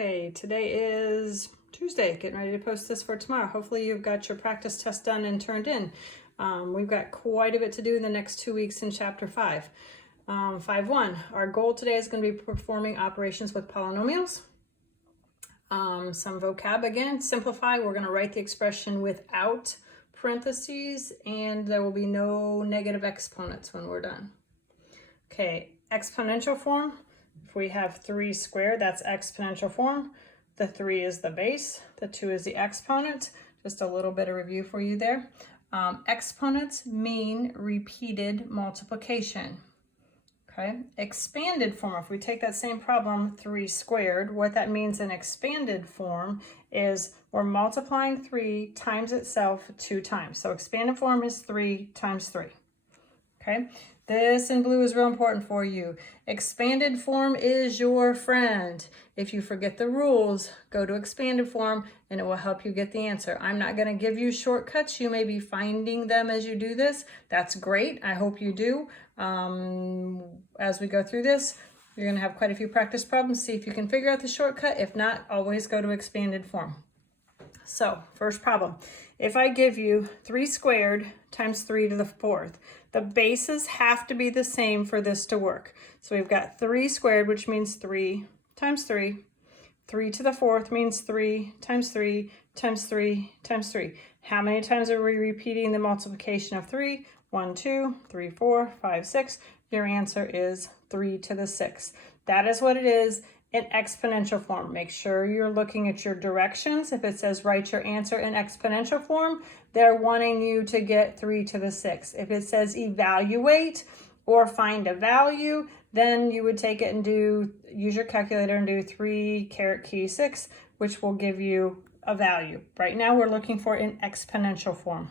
Okay, today is Tuesday, getting ready to post this for tomorrow. Hopefully you've got your practice test done and turned in. We've got quite a bit to do in the next 2 weeks in chapter 5. 5.1, our goal today is going to be performing operations with polynomials. Some vocab again, simplify. We're going to write the expression without parentheses, and there will be no negative exponents when we're done. Okay, exponential form. If we have 3 squared, that's exponential form. The 3 is the base, the 2 is the exponent. Just a little bit of review for you there. Exponents mean repeated multiplication. Okay, expanded form, if we take that same problem, 3 squared, what that means in expanded form is we're multiplying 3 times itself 2 times. So expanded form is 3 times 3. Okay, this in blue is real important for you. Expanded form is your friend. If you forget the rules, go to expanded form and it will help you get the answer. I'm not going to give you shortcuts. You may be finding them as you do this. That's great. I hope you do. As we go through this, you're going to have quite a few practice problems. See if you can figure out the shortcut. If not, always go to expanded form. So, first problem. If I give you 3 squared times 3 to the 4th, the bases have to be the same for this to work. So we've got 3 squared, which means 3 times 3. 3 to the 4th means 3 times 3 times 3 times 3. How many times are we repeating the multiplication of 3? 1, 2, 3, 4, 5, 6. Your answer is 3 to the 6th. That is what it is in exponential form. Make sure you're looking at your directions. If it says write your answer in exponential form, they're wanting you to get 3 to the 6th. If it says evaluate or find a value, then you would take it and use your calculator and do 3 caret key 6, which will give you a value. Right now we're looking for in exponential form.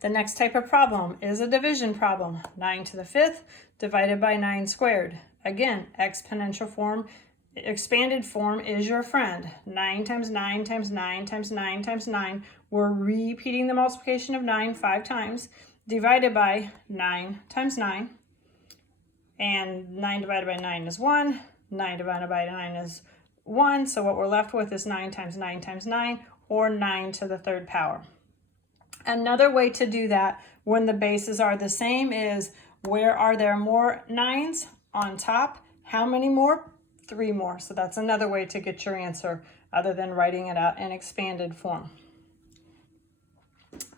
The next type of problem is a division problem. 9 to the 5th divided by 9 squared. Again, exponential form, expanded form is your friend. 9 times 9 times 9 times 9 times 9. We're repeating the multiplication of 9 5 times, divided by 9 times 9. And 9 divided by 9 is 1. 9 divided by 9 is 1. So what we're left with is 9 times 9 times 9, or 9 to the 3rd power. Another way to do that when the bases are the same is, where are there more 9s? On top. How many more? 3 more. So that's another way to get your answer other than writing it out in expanded form.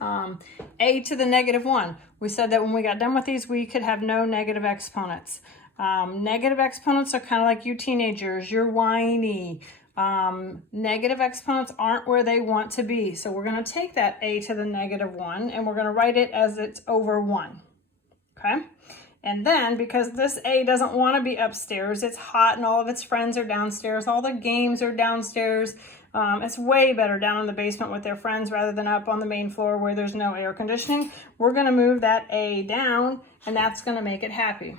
A to the negative 1. We said that when we got done with these, we could have no negative exponents. Negative exponents are kind of like you teenagers. You're whiny. Negative exponents aren't where they want to be. So we're going to take that A to the negative 1 and we're going to write it as it's over 1. Okay? And then, because this A doesn't want to be upstairs, it's hot and all of its friends are downstairs, all the games are downstairs. It's way better down in the basement with their friends rather than up on the main floor where there's no air conditioning. We're going to move that A down, and that's going to make it happy.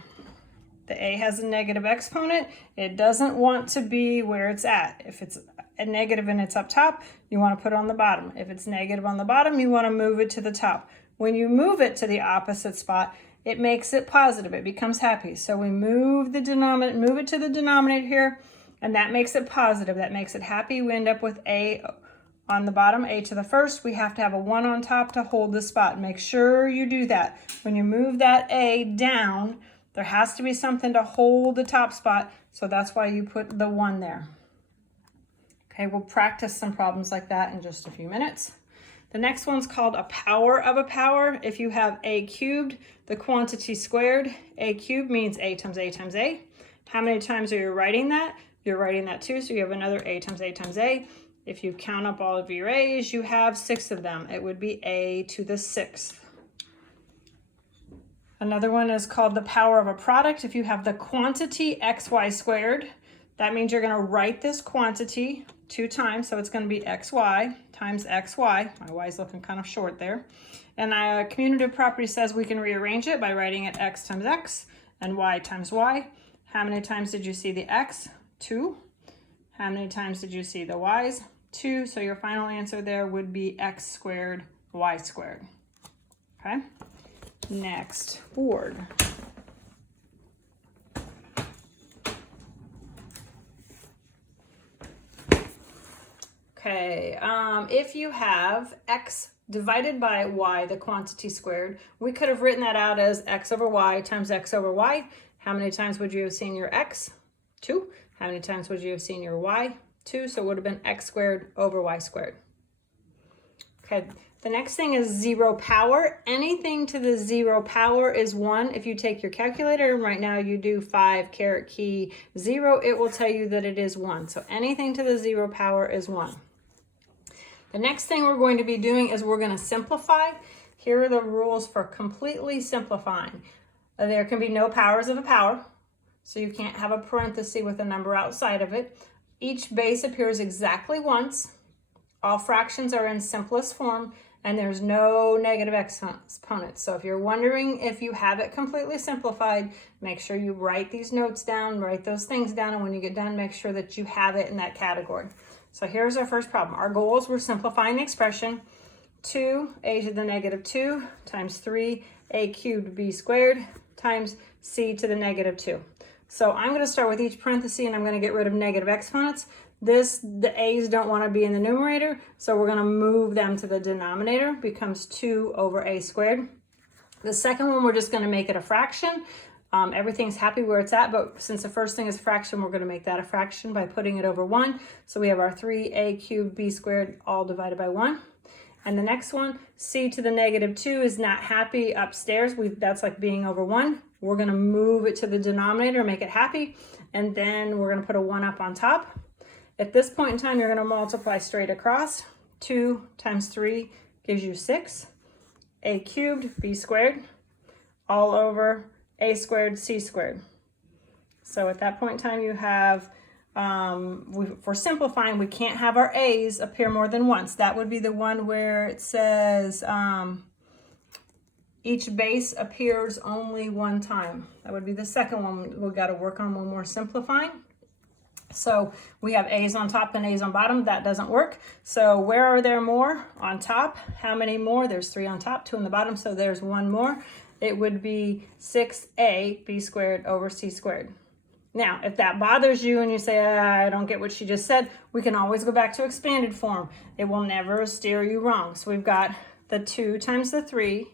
The A has a negative exponent. It doesn't want to be where it's at. If it's a negative and it's up top, you want to put it on the bottom. If it's negative on the bottom, you want to move it to the top. When you move it to the opposite spot, it makes it positive. It becomes happy. So we move the denominator, move it to the denominator here, and that makes it positive. That makes it happy. We end up with A on the bottom, A to the 1st. We have to have a 1 on top to hold the spot. Make sure you do that. When you move that A down, there has to be something to hold the top spot. So that's why you put the 1 there. Okay, we'll practice some problems like that in just a few minutes. The next one's called a power of a power. If you have A cubed, the quantity squared, A cubed means A times A times A. How many times are you writing that? You're writing that too, so you have another A times A times A. If you count up all of your A's, you have 6 of them. It would be A to the 6th. Another one is called the power of a product. If you have the quantity xy squared, that means you're going to write this quantity 2 times, so it's going to be xy times xy. My y is looking kind of short there. And commutative property says we can rearrange it by writing it x times x and y times y. How many times did you see the x? 2. How many times did you see the y's? 2. So your final answer there would be x squared, y squared. Okay? Next, board. Okay, if you have x divided by y, the quantity squared, we could have written that out as x over y times x over y. How many times would you have seen your x? 2. How many times would you have seen your y? 2. So it would have been x squared over y squared. Okay, the next thing is 0 power. Anything to the 0 power is 1. If you take your calculator and right now you do 5 caret key 0, it will tell you that it is 1. So anything to the 0 power is 1. The next thing we're going to be doing is we're going to simplify. Here are the rules for completely simplifying. There can be no powers of a power, so you can't have a parenthesis with a number outside of it. Each base appears exactly once. All fractions are in simplest form, and there's no negative exponents. So if you're wondering if you have it completely simplified, make sure you write these notes down, write those things down, and when you get done, make sure that you have it in that category. So here's our first problem. Our goals were simplifying the expression 2a to the negative 2 times 3a cubed b squared times c to the negative 2. So I'm going to start with each parenthesis and I'm going to get rid of negative exponents. The a's don't want to be in the numerator, so we're going to move them to the denominator. Becomes 2 over a squared. The second one, we're just going to make it a fraction. Everything's happy where it's at, but since the first thing is a fraction, we're going to make that a fraction by putting it over 1. So we have our 3a cubed b squared all divided by 1. And the next one, c to the negative 2 is not happy upstairs. That's like being over 1. We're going to move it to the denominator, make it happy, and then we're going to put a 1 up on top. At this point in time, you're going to multiply straight across. 2 times 3 gives you 6. A cubed b squared all over a squared c squared. So at that point in time, you have, for simplifying, we can't have our a's appear more than once. That would be the one where it says each base appears only one time. That would be the second one we've got to work on when we're simplifying. So we have a's on top and a's on bottom. That doesn't work. So where are there more? On top. How many more? There's 3 on top, 2 on the bottom, so there's 1 more. It would be 6a b squared over c squared. Now, if that bothers you and you say, I don't get what she just said, we can always go back to expanded form. It will never steer you wrong. So we've got the 2 times the 3.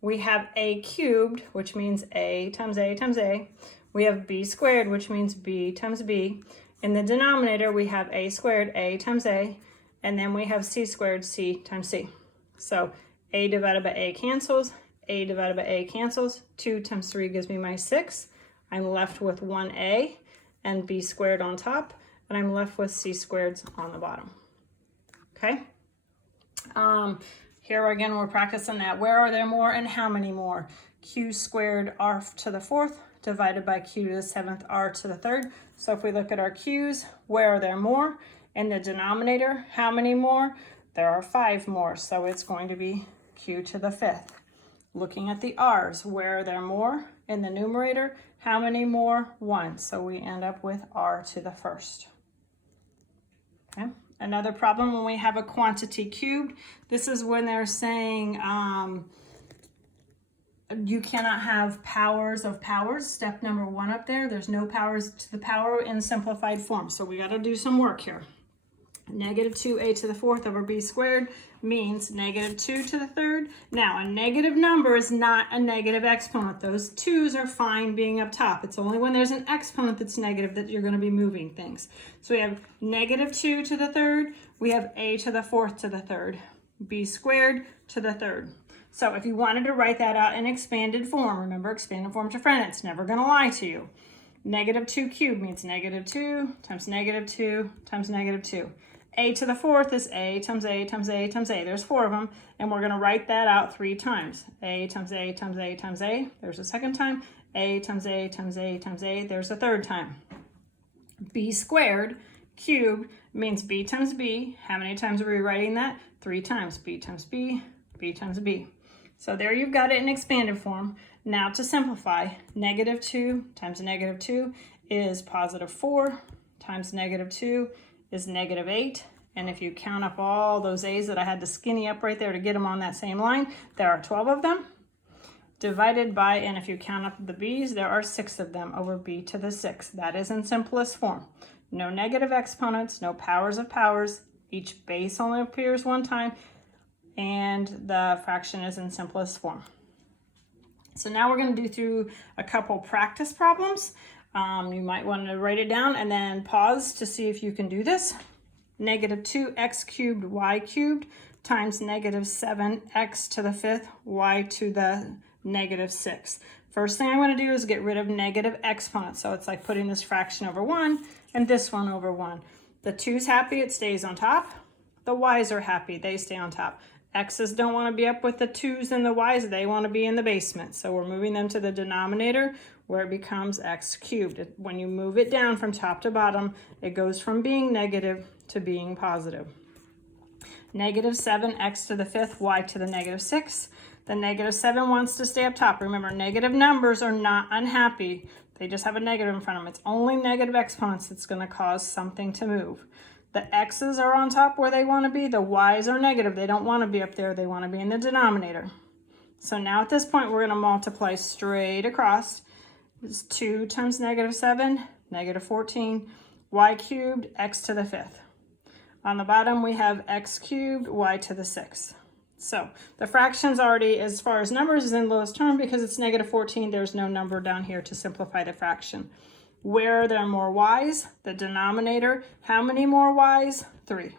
We have a cubed, which means a times a times a. We have b squared, which means b times b. In the denominator, we have a squared, a times a, and then we have c squared, c times c. So a divided by a cancels, a divided by a cancels. 2 times 3 gives me my 6. I'm left with 1a and b squared on top, and I'm left with c squareds on the bottom. Okay? Here again, we're practicing that. Where are there more and how many more? Q squared r to the 4th divided by q to the 7th r to the 3rd. So if we look at our q's, where are there more? In the denominator, how many more? There are 5 more, so it's going to be q to the 5th. Looking at the r's, where are there more? In the numerator, how many more? 1. So we end up with r to the 1st. Okay. Another problem when we have a quantity cubed, this is when they're saying you cannot have powers of powers. Step number 1 up there, there's no powers to the power in simplified form. So we got to do some work here. Negative 2a to the 4th over b squared means negative 2 to the 3rd. Now, a negative number is not a negative exponent. Those 2's are fine being up top. It's only when there's an exponent that's negative that you're going to be moving things. So we have negative 2 to the 3rd. We have a to the 4th to the 3rd. B squared to the 3rd. So if you wanted to write that out in expanded form, remember expanded form's your friend. It's never going to lie to you. Negative 2 cubed means negative 2 times negative 2 times negative 2. A to the 4th is a times a times a times a. There's 4 of them, and we're going to write that out 3 times. A times a times a times a. There's a second time. A times a times a times a. There's a third time. B squared cubed means b times b. How many times are we writing that? 3 times. B times b, b times b. So there you've got it in expanded form. Now to simplify, negative 2 times negative 2 is positive 4 times negative 2 is negative 8. And if you count up all those a's that I had to skinny up right there to get them on that same line, there are 12 of them. Divided by, and if you count up the b's, there are 6 of them over b to the 6th. That is in simplest form. No negative exponents, no powers of powers, Each base only appears one time, and the fraction is in simplest form. So now we're going to do through a couple practice problems. You might want to write it down and then pause to see if you can do this. Negative 2x cubed y cubed times negative 7x to the 5th y to the negative 6. First thing I want to do is get rid of negative exponents. So it's like putting this fraction over 1 and this one over 1. The 2's happy, it stays on top. The y's are happy, they stay on top. X's don't want to be up with the 2's and the y's, they want to be in the basement. So we're moving them to the denominator where it becomes x cubed. When you move it down from top to bottom, it goes from being negative to being positive. Negative 7x to the 5th, y to the negative 6. The negative 7 wants to stay up top. Remember, negative numbers are not unhappy. They just have a negative in front of them. It's only negative exponents that's going to cause something to move. The x's are on top where they want to be. The y's are negative. They don't want to be up there. They want to be in the denominator. So now at this point, we're going to multiply straight across. It's 2 times negative 7, negative 14, y cubed, x to the 5th. On the bottom, we have x cubed, y to the 6th. So the fraction's already, as far as numbers, is in lowest term because it's negative 14. There's no number down here to simplify the fraction. Where are there more y's? The denominator. How many more y's? 3.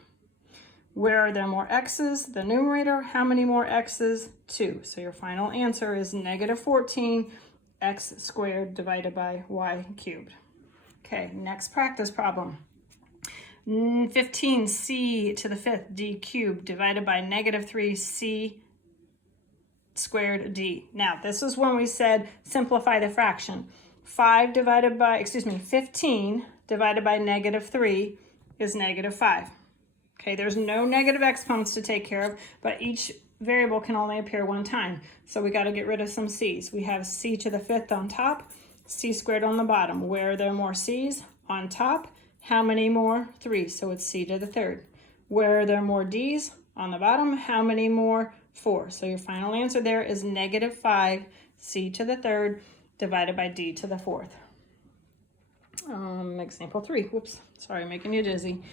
Where are there more x's? The numerator. How many more x's? 2. So your final answer is negative 14 x squared divided by y cubed. Okay, next practice problem. 15c to the 5th d cubed divided by negative 3c squared d. Now, this is when we said simplify the fraction. 15 divided by negative 3 is negative 5. Okay, there's no negative exponents to take care of, but each variable can only appear one time. So we got to get rid of some c's. We have c to the 5th on top, c squared on the bottom. Where are there more c's? On top. How many more? 3, so it's c to the 3rd. Where are there more d's? On the bottom. How many more? 4. So your final answer there is negative 5 c to the 3rd divided by d to the 4th. Example 3. Whoops, sorry, making you dizzy.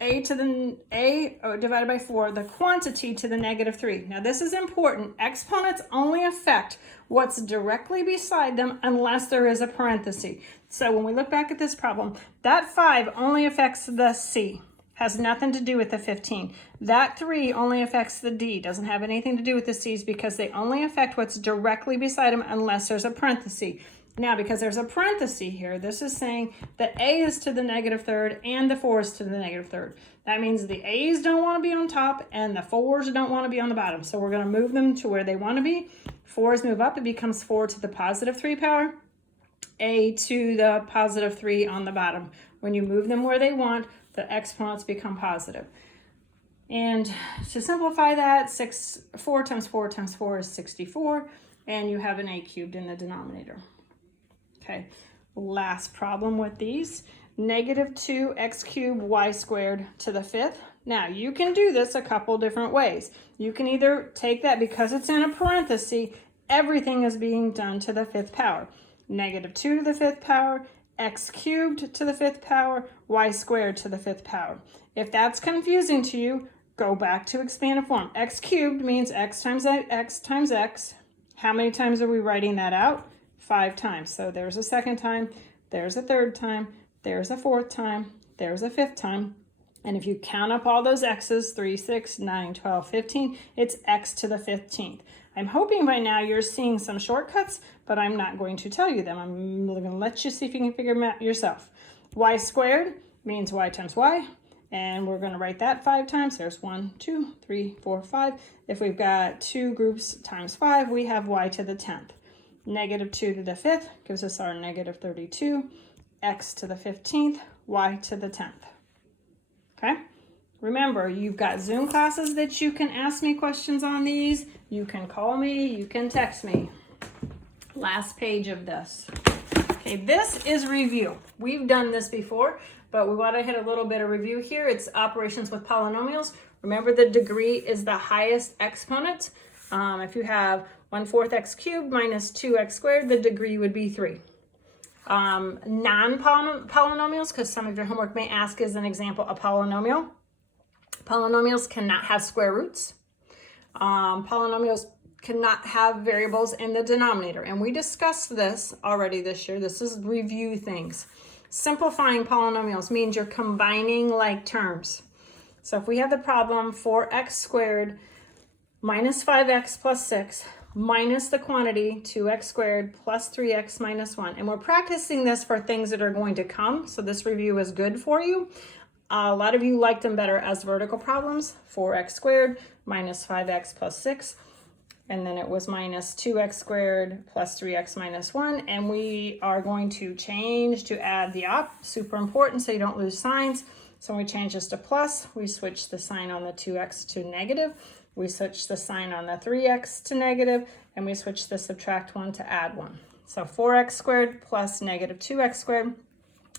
Divided by 4, the quantity to the negative 3. Now this is important. Exponents only affect what's directly beside them unless there is a parenthesis. So when we look back at this problem, that 5 only affects the c. Has nothing to do with the 15. That 3 only affects the d. Doesn't have anything to do with the c's because they only affect what's directly beside them unless there's a parenthesis. Now, because there's a parenthesis here, this is saying that a is to the negative 3rd and the 4 is to the negative 3rd. That means the a's don't want to be on top and the 4's don't want to be on the bottom. So we're going to move them to where they want to be. 4's move up, it becomes 4 to the positive 3 power, a to the positive 3 on the bottom. When you move them where they want, the exponents become positive. And to simplify that, 4 times 4 times 4 is 64, and you have an a cubed in the denominator. Okay, last problem with these. Negative 2x cubed y squared to the 5th. Now, you can do this a couple different ways. You can either take that because it's in a parenthesis, everything is being done to the 5th power. Negative 2 to the 5th power, x cubed to the 5th power, y squared to the 5th power. If that's confusing to you, go back to expanded form. X cubed means x times x times x. How many times are we writing that out? 5 times. So there's a second time, there's a third time, there's a fourth time, there's a fifth time. And if you count up all those x's, 3, 6, 9, 12, 15, it's x to the 15th. I'm hoping by now you're seeing some shortcuts, but I'm not going to tell you them. I'm going to let you see if you can figure them out yourself. Y squared means y times y, and we're going to write that 5 times. There's 1, 2, 3, 4, 5. If we've got 2 groups times 5, we have y to the 10th. Negative 2 to the 5th gives us our negative 32, x to the 15th, y to the 10th. Okay? Remember, you've got Zoom classes that you can ask me questions on these. You can call me, you can text me. Last page of this. Okay, this is review. We've done this before, but we want to hit a little bit of review here. It's operations with polynomials. Remember, the degree is the highest exponent. If you have 1/4 x cubed minus 2x squared, the degree would be 3. Non-polynomials, because some of your homework may ask as an example a polynomial. Polynomials cannot have square roots. Polynomials cannot have variables in the denominator. And we discussed this already this year. This is review things. Simplifying polynomials means you're combining like terms. So if we have the problem 4x squared minus 5x plus 6 minus the quantity 2x squared plus 3x minus 1. And we're practicing this for things that are going to come. So this review is good for you. A lot of you liked them better as vertical problems. 4x squared minus 5x plus 6. And then it was minus 2x squared plus 3x minus 1. And we are going to change to add the op. Super important so you don't lose signs. So when we change this to plus, we switch the sign on the 2x to negative. We switch the sign on the 3x to negative. And we switch the subtract 1 to add 1. So 4x squared plus negative 2x squared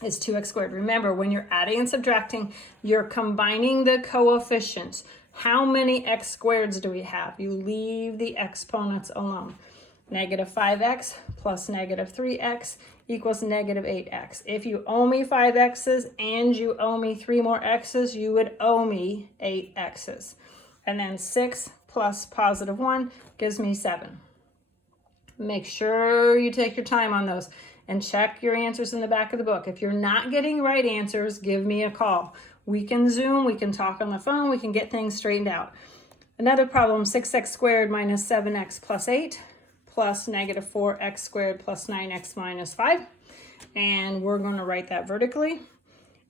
is 2x squared. Remember, when you're adding and subtracting, you're combining the coefficients. How many x squareds do we have? You leave the exponents alone. Negative 5x plus negative 3x equals negative 8x. If you owe me 5 x's and you owe me 3 more x's, you would owe me 8 x's. And then 6 plus positive 1 gives me 7. Make sure you take your time on those and check your answers in the back of the book. If you're not getting right answers, give me a call. We can Zoom, we can talk on the phone, we can get things straightened out. Another problem, 6x squared minus 7x plus 8 plus negative 4x squared plus 9x minus 5. And we're going to write that vertically.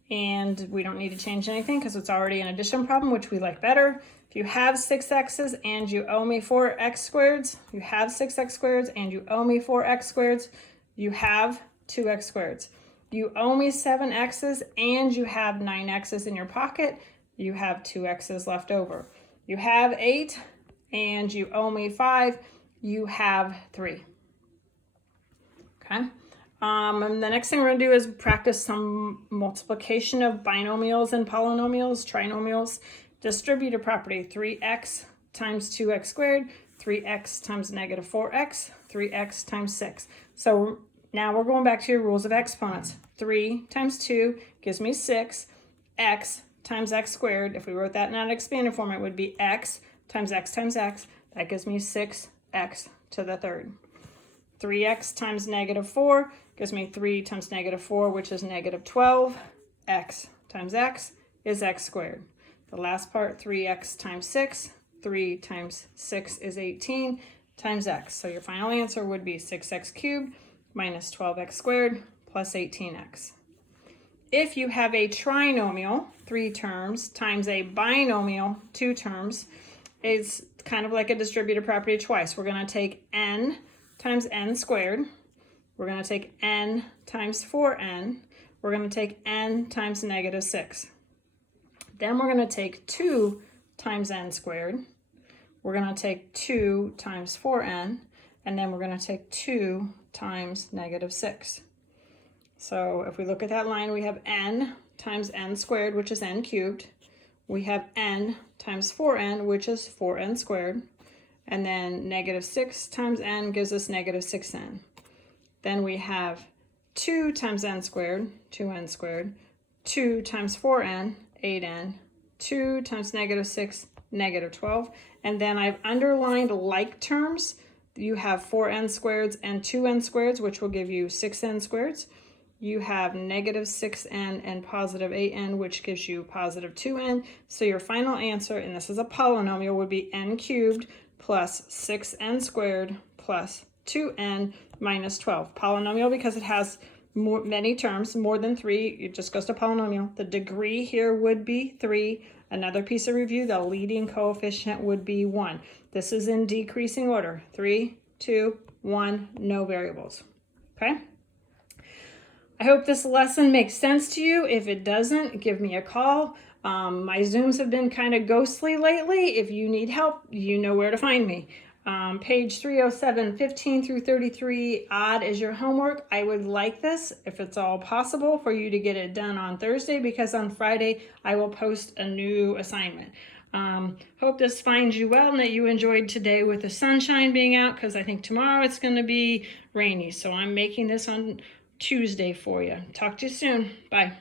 And we don't need to change anything because it's already an addition problem, which we like better. If you have 6x's and you owe me 4x squareds, you have 6x squareds and you owe me 4x squareds, you have 2x squareds. You owe me 7x's and you have 9x's in your pocket, you have 2x's left over. You have 8 and you owe me 5, you have 3. Okay. And the next thing we're going to do is practice some multiplication of binomials and polynomials, trinomials. Distributive property, 3x times 2x squared, 3x times negative 4x, 3x times 6. So now we're going back to your rules of exponents. 3 times 2 gives me 6. X times x squared, if we wrote that in an expanded form, it would be x times x times x. That gives me 6x to the third. 3x times negative 4 gives me 3 times negative 4, which is negative 12. X times x is x squared. The last part, 3x times 6. 3 times 6 is 18 times x. So your final answer would be 6x cubed minus 12x squared plus 18x. If you have a trinomial, 3 terms, times a binomial, 2 terms, it's kind of like a distributive property twice. We're going to take n times n squared. We're going to take n times 4n. We're going to take n times negative 6. Then we're going to take 2 times n squared. We're going to take 2 times 4n. And then we're going to take 2 times negative 6. So if we look at that line, we have n times n squared, which is n cubed. We have n times 4n, which is 4n squared. And then negative 6 times n gives us negative 6n. Then we have 2 times n squared, 2n squared. 2 times 4n, 8n. 2 times negative 6, negative 12. And then I've underlined like terms. You have 4n squareds and 2n squareds, which will give you 6n squareds. You have negative 6n and positive 8n, which gives you positive 2n. So your final answer, and this is a polynomial, would be n cubed plus 6n squared plus 2n minus 12. Polynomial because it has many terms, more than 3. It just goes to polynomial. The degree here would be 3. Another piece of review, the leading coefficient would be 1. This is in decreasing order. 3, 2, 1, no variables. Okay? I hope this lesson makes sense to you. If it doesn't, give me a call. My Zooms have been kind of ghostly lately. If you need help, you know where to find me. Page 307, 15 through 33, odd is your homework. I would like this, if it's all possible, for you to get it done on Thursday, because on Friday I will post a new assignment. Hope this finds you well and that you enjoyed today with the sunshine being out, because I think tomorrow it's going to be rainy. So I'm making this on Tuesday for you. Talk to you soon. Bye.